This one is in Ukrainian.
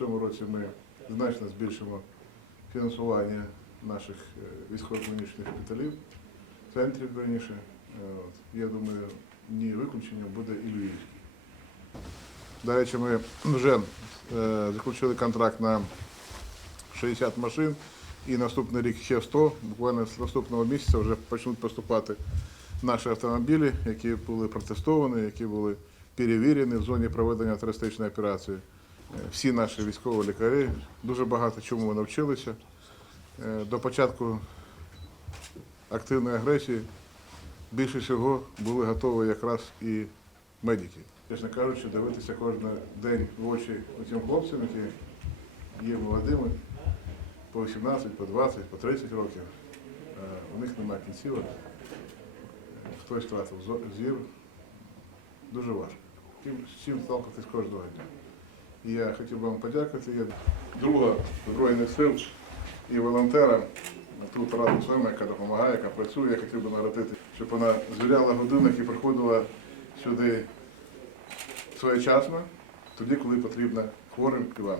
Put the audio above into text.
цьому році ми значно збільшимо фінансування наших е, військово-клінічних шпиталів, центрів верніше. Е, Я думаю, ні виключенням буде і Львівський. До речі, ми вже е, заключили контракт на 60 машин і наступний рік ще 100. Буквально з наступного місяця вже почнуть поступати наші автомобілі, які були протестовані, які були перевірені в зоні проведення терористичної операції. Всі наші військові лікарі дуже багато чому ми навчилися. Е, До початку активної агресії більше всього були готові якраз і медики. Чесно кажучи, дивитися кожен день в очі цим хлопцям, які є молодими, по 18, по 20, по 30 років. Е, У них немає кінцівок. Е, Хтось втратив зір. Дуже важко. З чим сталкуватись кожного дня. Я хотів би вам подякувати. Я друга Збройних сил і волонтера тут разом з вами, яка допомагає, яка працює. Я хотів би наградити, щоб вона звіряла годинник і приходила сюди своєчасно, тоді, коли потрібно хворим і вам.